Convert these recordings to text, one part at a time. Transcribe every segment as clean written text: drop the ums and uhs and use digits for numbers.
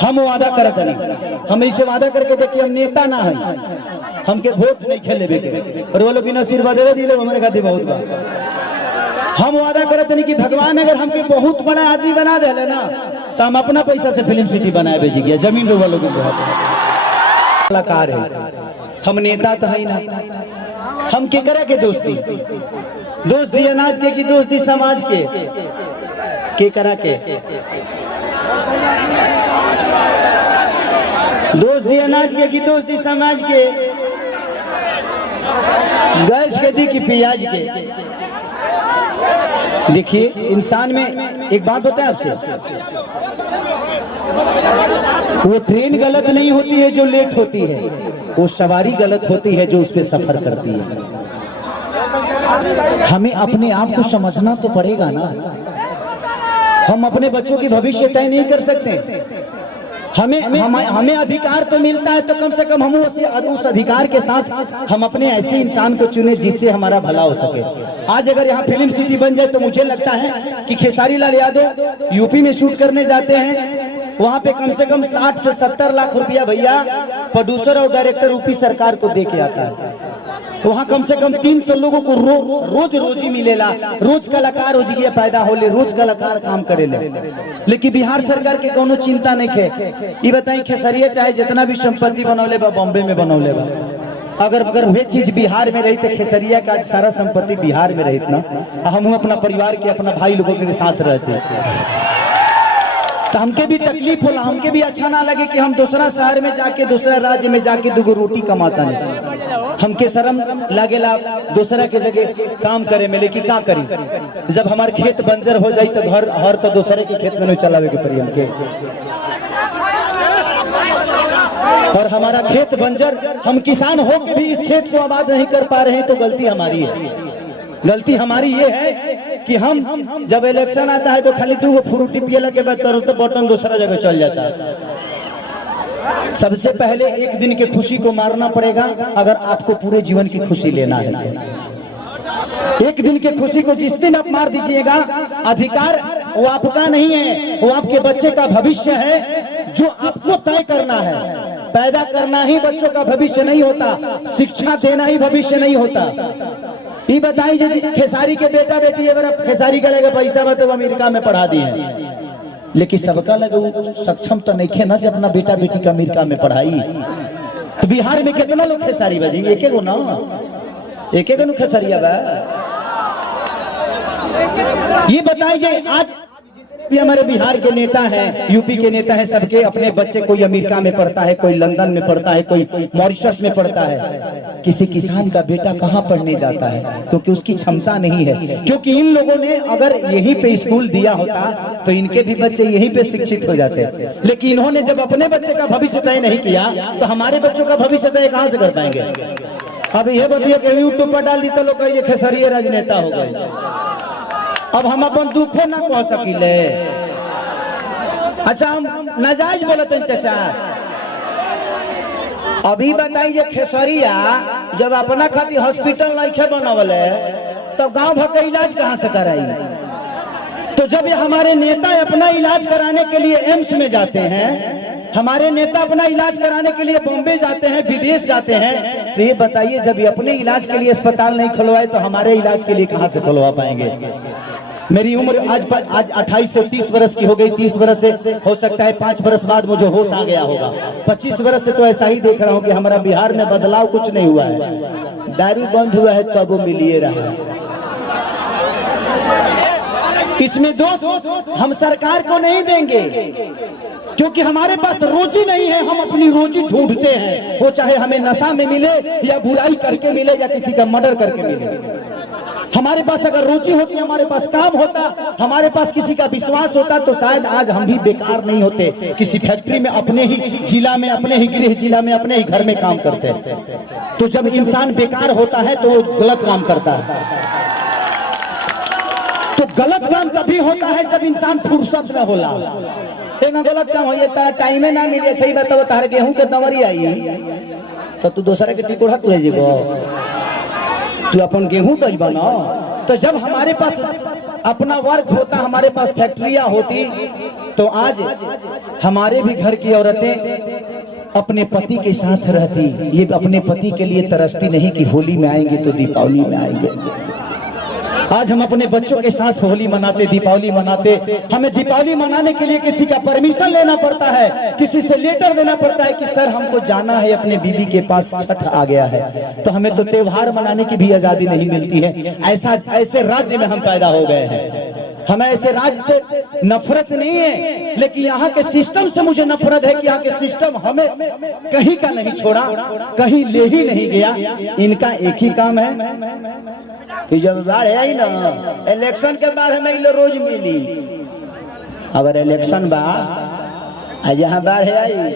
हम वादा करत नहीं, हम ऐसे वादा करके देखिए हम नेता ना है, हमके वोट नहीं खेले बेके और वो लोग बिना आशीर्वाद दे दिले हमारे खातिर बहुत बा। हम वादा करत नहीं कि भगवान अगर हमके बहुत बड़ा आदमी बना देले ना तो हम अपना पैसा से फिल्म सिटी बनाए भेजी गया, जमीन लोग लोगों को कलाकार है, हम नेता तो है ना। हम के करे के दोस्ती अनाज के की दोस्ती समाज के करा के दोस्ती अनाज के की दोस्ती समाज के, गैस के दी की प्याज के। देखिए इंसान में एक बात बताए आपसे, वो ट्रेन गलत नहीं होती है जो लेट होती है, वो सवारी गलत होती है जो उस पे सफर करती है। हमें अपने आप को समझना तो पड़ेगा ना। हम अपने बच्चों की भविष्य तय नहीं कर सकते। हमें अधिकार तो मिलता है तो कम से कम हम उस अधिकार के साथ हम अपने ऐसे इंसान को चुने जिससे हमारा भला हो सके। आज अगर यहाँ फिल्म सिटी बन जाए तो मुझे लगता है कि खेसारी लाल यादव यूपी में शूट करने जाते हैं, वहाँ पे कम से कम 60 से 70 लाख रुपया भैया प्रोड्यूसर और डायरेक्टर यूपी सरकार को दे के आता है। वहाँ कम से कम 300 लोगों को रोजी मिलेला, रोज कलाकार हो जी पैदा होले, रोज कलाकार काम करेले। लेकिन बिहार सरकार के कोनो चिंता नहीं है। ये बताई खेसरिया चाहे जितना भी संपत्ति बनौले बा बॉम्बे में बनौले बा, अगर वे चीज बिहार में रही तो खेसरिया का सारा संपत्ति बिहार में रही ना, हम अपना परिवार के अपना भाई लोगों के साथ रहते तो हमके भी तकलीफ होला, हमके भी अच्छा ना लगे कि हम दूसरा शहर में जाके दूसरा राज्य में जाके दुगो रोटी कमाता नहीं। हमके शर्म लागेला दूसरा के जगह काम करे में, लेकिन क्या करी जब हमारे खेत बंजर हो जाए तो घर तो दूसरे के खेत में नहीं चलावे के पड़ी हमके। और हमारा खेत बंजर, हम किसान हो के भी इस खेत को आबाद नहीं कर पा रहे हैं तो गलती हमारी है। गलती हमारी ये है कि हम जब इलेक्शन आता है तो खाली 2 फ्रूटी पियला के बाद तो बटन दूसरा जगह चल जाता है। सबसे पहले एक दिन की खुशी को मारना पड़ेगा अगर आपको पूरे जीवन की खुशी लेना है तो। एक दिन की खुशी को जिस दिन आप मार दीजिएगा, अधिकार वो आपका नहीं है, वो आपके बच्चे का भविष्य है जो आपको तय करना है। पैदा करना ही बच्चों का भविष्य नहीं होता, शिक्षा देना ही भविष्य नहीं होता। ये बताइए जी खेसारी के बेटा बेटी अगर खेसारी का लगे पैसा बा तो अमेरिका में पढ़ा दिए, लेकिन सबका लगे सक्षम तो नहीं खे ना जब अपना बेटा बेटी का अमेरिका में पढ़ाई। तो बिहार में कितना लोग खेसारी बजी, एक गो ना, एक खेसारिया बा। ये बताइए आज भी हमारे बिहार के नेता हैं, यूपी के नेता हैं, सबके अपने बच्चे कोई अमेरिका में पढ़ता है, कोई लंदन में पढ़ता है, कोई मॉरिशस में पढ़ता है। किसी किसान का बेटा कहाँ पढ़ने जाता है क्योंकि उसकी क्षमता नहीं है। क्योंकि इन लोगों ने अगर यहीं पे स्कूल दिया होता तो इनके भी बच्चे यहीं पे शिक्षित हो जाते, लेकिन इन्होंने जब अपने बच्चे का भविष्य तय नहीं किया तो हमारे बच्चों का भविष्य तय कहाँ से कर पाएंगे। अब ये बताइए कि यूट्यूब पर डाल दी तो लोग कहिए खेसरिया राजनेता हो गए। अब हम अपन दुखो ना कह सकिले। अच्छा हम नाजायज बोलते हैं चाचा। अभी बताइए खेसरिया जब अपना खातिर हॉस्पिटल नहीं बनवले तो गांव भर का इलाज कहां से कराई। तो जब ये हमारे नेता अपना इलाज कराने के लिए एम्स में जाते हैं, हमारे नेता अपना इलाज कराने के लिए बॉम्बे जाते हैं, विदेश जाते हैं, तो ये बताइए जब ये अपने इलाज के लिए अस्पताल नहीं खुलवाए तो हमारे इलाज के लिए कहां से खुलवा पाएंगे। मेरी उम्र आज 28 से 30 वर्ष की हो गई। 30 वर्ष से हो सकता है 5 वर्ष बाद मुझे होश आ गया होगा। 25 वर्ष से तो ऐसा ही देख रहा हूँ कि हमारा बिहार में बदलाव कुछ नहीं हुआ है। दारू बंद हुआ है तब वो मिलिए रहा। इसमें दोष हम सरकार को नहीं देंगे क्योंकि हमारे पास रोजी नहीं है। हम अपनी रोजी ढूंढते हैं, वो चाहे हमें नशा में मिले या बुराई करके मिले या किसी का मर्डर करके मिले। हमारे पास अगर रुचि होती, हमारे पास काम होता, हमारे पास किसी का विश्वास होता तो शायद आज हम भी बेकार नहीं होते। किसी फैक्ट्री में अपने ही जिला में, अपने ही गृह जिला में, अपने ही घर में काम करते। तो जब इंसान बेकार होता है तो वो गलत काम करता है। तो गलत काम तभी होता है जब इंसान फुर्सत में होला। एक गलत काम हो जाता है, टाइम ना मिले। सही बताओ तार गेहूं के दवरी आई तो तू दूसरा के टिकोड़ा तुरे जीवो, तू अपन गेहूं कल बना। तो जब हमारे पास अपना वर्क होता, हमारे पास फैक्ट्रियां होती, तो आज हमारे भी घर की औरतें अपने पति के साथ रहती। ये अपने पति के लिए तरसती नहीं कि होली में आएंगे तो दीपावली में आएंगे। आज हम अपने बच्चों के साथ होली मनाते, दीपावली मनाते। हमें दीपावली मनाने के लिए किसी का परमिशन लेना पड़ता है, किसी से लेटर देना पड़ता है कि सर हमको जाना है अपने बीबी के पास, छठ आ गया है। तो हमें तो त्योहार मनाने की भी आजादी नहीं मिलती है। ऐसे राज्य में हम पैदा हो गए हैं। हमें ऐसे राज्य से नफरत नहीं है, लेकिन यहाँ के सिस्टम से मुझे नफरत है कि यहाँ के सिस्टम हमें कहीं का नहीं छोड़ा, कहीं ले ही नहीं गया। इनका एक ही काम है कि जब बाढ़ आई ना, इलेक्शन के बाद हमें रोज मिली। अगर इलेक्शन बा यहाँ बाढ़ आई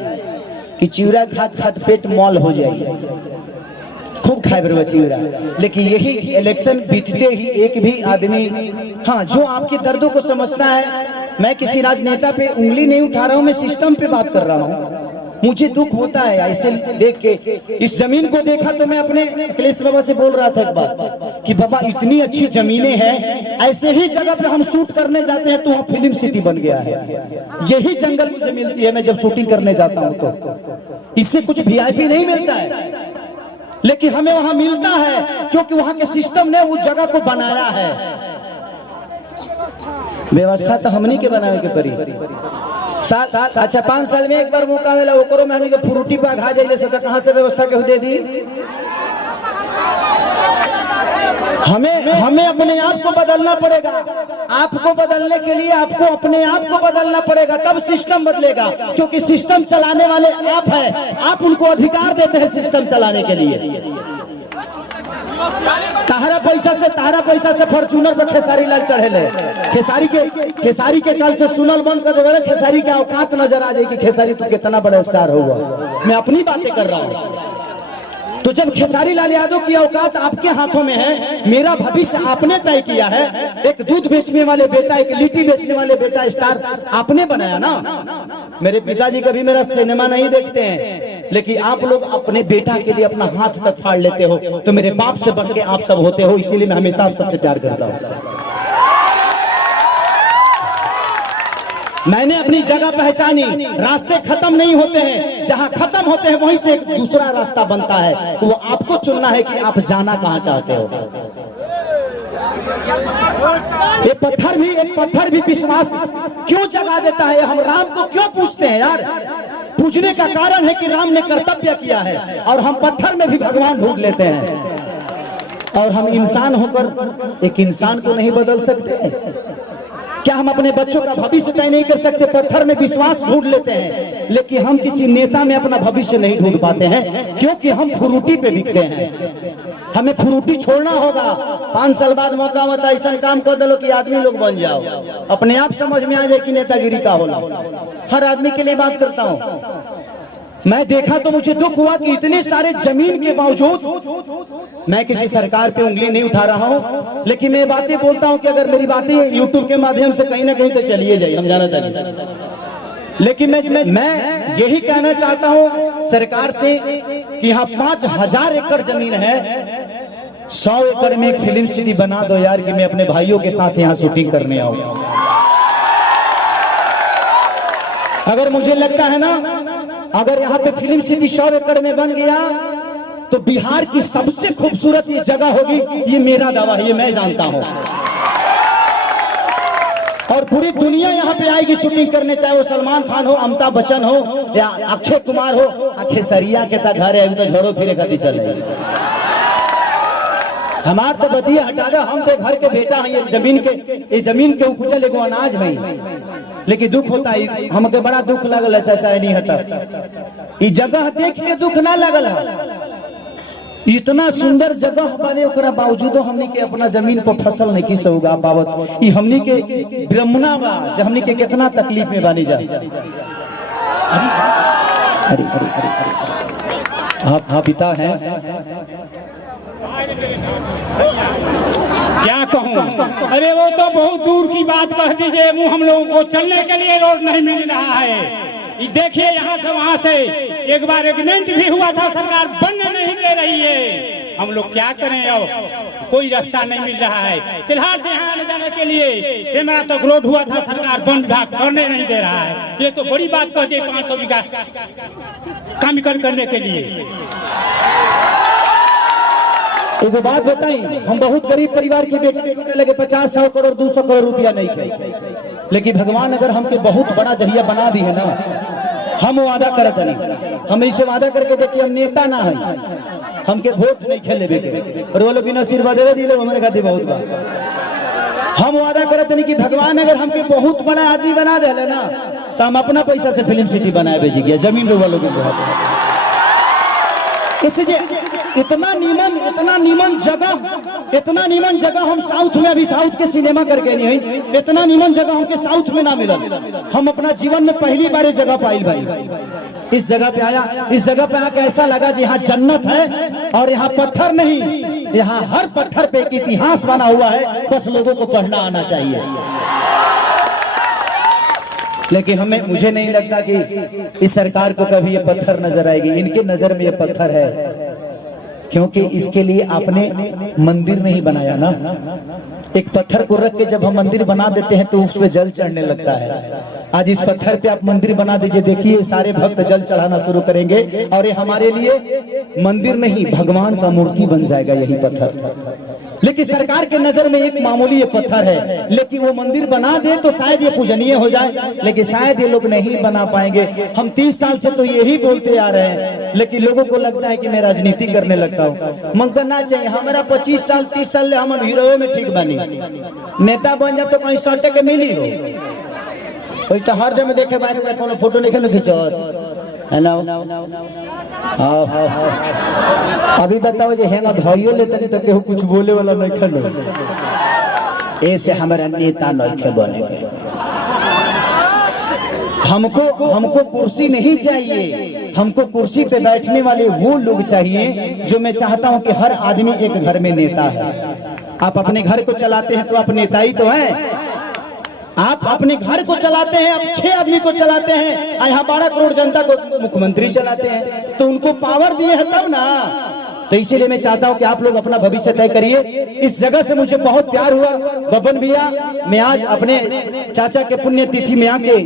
कि चिवड़ा खात खात पेट मॉल हो जाए, खूब खाए बरवा चिवड़ा। लेकिन यही इलेक्शन बीतते ही एक भी आदमी, हाँ, जो आपके दर्दों को समझता है। मैं किसी राजनेता पे उंगली नहीं उठा रहा हूँ, मैं सिस्टम पे बात कर रहा हूँ। मुझे दुख होता है ऐसे देख के। इस जमीन को देखा तो मैं अपने अखिलेश बाबा से बोल रहा था एक बात कि बाबा इतनी अच्छी जमीनें हैं, ऐसे ही जगह पे हम शूट करने जाते हैं तो वहाँ फिल्म सिटी बन गया है। यही जंगल मुझे मिलती है मैं जब शूटिंग करने जाता हूँ, तो इससे कुछ वीआईपी नहीं मिलता है, लेकिन हमें वहां मिलता है क्योंकि वहां के सिस्टम ने उस जगह को बनाया है। व्यवस्था तो हमनी के बनावे के पड़ी। अच्छा 5 साल में एक बार मौका मिला, ओकरो में हमनी के फ्रूटी पे घा जाइले से, तो कहां से व्यवस्था के दे दी। हमें अपने आप को बदलना पड़ेगा। आपको बदलने के लिए आपको अपने आप को बदलना पड़ेगा, तब सिस्टम बदलेगा। क्योंकि सिस्टम चलाने वाले आप हैं, आप उनको अधिकार देते हैं सिस्टम चलाने के लिए। तारा पैसा से फॉर्च्यूनर पर खेसारी लाल चढ़ेले। खेसारी के काल से सुनल बंद कर देवे। खेसारी के औकात नजर आ जाए कि खेसारी तू कितना बड़ा स्टार होगा। मैं अपनी बातें कर रहा हूँ। तो जब खेसारी लाल यादव की औकात आपके हाथों में है, मेरा भविष्य आपने तय किया है। एक दूध बेचने वाले बेटा, एक लिट्टी बेचने वाले बेटा स्टार आपने बनाया ना। मेरे पिताजी कभी मेरा सिनेमा नहीं देखते हैं, लेकिन आप लोग अपने बेटा के लिए अपना हाथ तक फाड़ लेते हो, तो मेरे बाप से बढ़ के आप सब होते हो। इसीलिए मैं हमेशा आप सबसे प्यार करता हूँ। मैंने अपनी जगह पहचानी। रास्ते खत्म नहीं होते हैं, जहां खत्म होते हैं वहीं से एक दूसरा रास्ता बनता है। वो आपको चुनना है कि आप जाना कहां चाहते हो। ये पत्थर भी विश्वास क्यों जगा देता है। हम राम को क्यों पूछते हैं यार। पूछने का कारण है कि राम ने कर्तव्य किया है, और हम पत्थर में भी भगवान ढूंढ लेते हैं। और हम इंसान होकर एक इंसान को नहीं बदल सकते। क्या हम अपने बच्चों का भविष्य तय नहीं कर सकते। पत्थर में विश्वास ढूंढ लेते हैं, लेकिन हम किसी नेता में अपना भविष्य नहीं ढूंढ पाते हैं, क्योंकि हम फ्रूटी पे बिकते हैं। हमें फ्रूटी छोड़ना होगा। 5 साल बाद मौका मत ऐसा काम कर दो कि आदमी लोग बन जाओ। अपने आप समझ में आ जाए कि नेतागिरी का होला। हर आदमी के लिए बात करता हूँ। मैं देखा तो मुझे दुख हुआ कि इतने सारे जमीन के बावजूद, मैं किसी सरकार पे उंगली नहीं उठा रहा हूं, लेकिन मैं बातें बोलता हूं कि अगर मेरी बातें यूट्यूब के माध्यम से कहीं ना कहीं तो चलिए जाए, हम जाना था। लेकिन मैं यही कहना चाहता हूं सरकार से कि यहाँ 5000 एकड़ जमीन है, 100 एकड़ में एक फिल्म सिटी बना दो यार, कि मैं अपने भाइयों के साथ यहाँ शूटिंग करने आऊं। अगर मुझे लगता है ना, अगर यहाँ पे फिल्म सिटी 100 एकड़ में बन गया तो बिहार की सबसे खूबसूरत ये जगह होगी। ये मेरा दावा है, ये मैं जानता हूँ। और पूरी दुनिया यहाँ पे आएगी शूटिंग करने, चाहे वो सलमान खान हो, अमिताभ बच्चन हो, या अक्षय कुमार हो। खेसरिया के तक घर है तो झड़ो फिरे कभी चल जाए। हमार तो बतिया हटा दो, हम तो घर के बेटा हैं। ये जमीन के उपजल एगो अनाज है। लेकिन दुख होता है, हमके बड़ा दुख लगल है। ऐसा नहीं हटा, ये जगह देख के दुख ना लगल है। इतना सुंदर जगह बने, ओकरा बावजूद हमनी के अपना जमीन पर फसल नहीं किस उगा पावत। ये हमनी के ब्रह्मणा बा, हमनी के कितना तकलीफ में बानी जा। अरे हाँ पिता है, क्या कहूँ। अरे वो तो बहुत दूर की बात कह दीजिए। मुँह हम लोगों को चलने के लिए रोड नहीं मिल रहा है। देखिए यहाँ से वहाँ से एक बार एग्रीमेंट भी हुआ था, सरकार बनने नहीं दे रही है। हम लोग क्या करें, अब कोई रास्ता नहीं मिल रहा है। तिल्हार से यहाँ आने जाने के लिए सेमरा तक रोड हुआ था, सरकार वन विभाग करने नहीं दे रहा है। ये तो बड़ी बात कहती है 500 बीघा काम करने के लिए। एक बात बताई, हम बहुत गरीब परिवार की बेटे लगे 50-100 करोड़ 200 करोड़ रुपया नहीं थे, लेकिन भगवान अगर हमके बहुत बड़ा जरिया बना दी है ना, हम वादा करत नहीं, हम इसे वादा करके देखिए हम नेता ना है, हमके वोट नहीं खेले बेटे और वो लोग बिना आशीर्वाद दे दिले हमारे खातिर बहुत बा। हम वादा करत नहीं कि भगवान अगर हमके बहुत बड़ा आदमी बना दे ना, तो हम अपना पैसा से फिल्म सिटी बनाए भेजी गया, जमीन रो वालों को इससे इतना नीमन जगह हम साउथ में, अभी साउथ के सिनेमा करके नहीं है, इतना नीमन जगह हमके साउथ में ना मिला। हम अपना जीवन में पहली बार इस जगह पाइल भाई, इस जगह पे आया, इस जगह पे आके ऐसा लगा जी यहाँ जन्नत है और यहाँ पत्थर नहीं, यहाँ हर पत्थर पे एक इतिहास बना हुआ है, बस लोगों को पढ़ना आना चाहिए। लेकिन मुझे नहीं लगता कि इस सरकार को कभी ये पत्थर नजर आएगी। इनके नजर में ये पत्थर है, क्योंकि इसके लिए आपने मंदिर नहीं बनाया ना। एक पत्थर को रख के जब हम मंदिर बना देते हैं तो उस पे जल चढ़ने लगता है। आज इस पत्थर पे आप मंदिर बना दीजिए, देखिए सारे भक्त जल चढ़ाना शुरू करेंगे और ये हमारे लिए मंदिर नहीं भगवान का मूर्ति बन जाएगा यही पत्थर। लेकिन सरकार के नजर में एक मामूली ये पत्थर है, लेकिन वो मंदिर बना दे तो शायद ये पूजनीय हो जाए, लेकिन शायद ये लोग नहीं बना पाएंगे। हम 30 साल से तो यही बोलते आ रहे हैं, लेकिन लोगों को लगता है कि मैं राजनीति करने लगता हूँ। मन करना चाहिए हमारा 25 साल 30 साल हम हीरो में ठीक बनी, नेता बन जब तो कहीं सटे के मिली हो तो हर जगह देखे बारे कोनो फोटो नहीं खींचत है ना। अभी बताओ जे है ना भाइयों ले तनी तो केहू कुछ बोले वाला नहीं खलो, ऐसे हमारा नेता नहीं बने। हमको कुर्सी नहीं चाहिए, हमको कुर्सी पे बैठने वाले वो लोग चाहिए जो मैं चाहता हूं कि हर आदमी एक घर में नेता है। आप अपने घर को चलाते हैं तो आप नेता ही तो हैं। आप अपने घर को चलाते हैं, आप 6 आदमी को चलाते हैं, यहाँ 12 करोड़ जनता को मुख्यमंत्री चलाते हैं, तो उनको पावर दिए है तब ना। तो इसीलिए मैं चाहता हूं कि आप लोग अपना भविष्य तय करिए। इस जगह से मुझे बहुत प्यार हुआ बबन भैया, मैं आज अपने चाचा के पुण्यतिथि में आके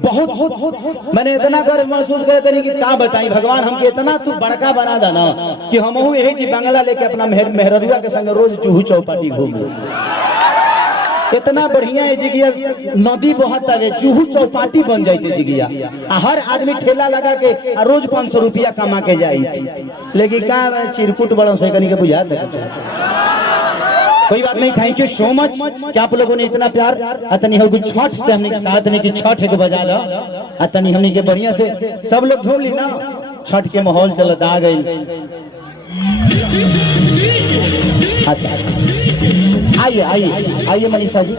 बहुत मैंने इतना गर्व महसूस करे तरी कि क्या बताई, भगवान हमके इतना तू बड़का बना देना कि हम यही जी बंगला लेके अपना मेहररुआ के संग रोज चूहू चौपाटी घूमू। इतना बढ़िया है जिगिया, नदी बहत आवे चूहू चौपाटी बन जाते जिगिया, हर आदमी ठेला लगा के रोज 500 रुपया कमा के जाई। लेकिन का चिरकुट बड़ों से कहीं के बुझा था कोई बात नहीं। थैंक यू सो मच कि आप लोगों ने इतना प्यार। अतनी हो छठ से हमने चाहते नहीं कि छठ के बजा दो, अतनी हमने के बढ़िया से सब लोग झूम ली ना, छठ के माहौल चलत आ गई। अच्छा आइए आइए आइए मनीषा जी।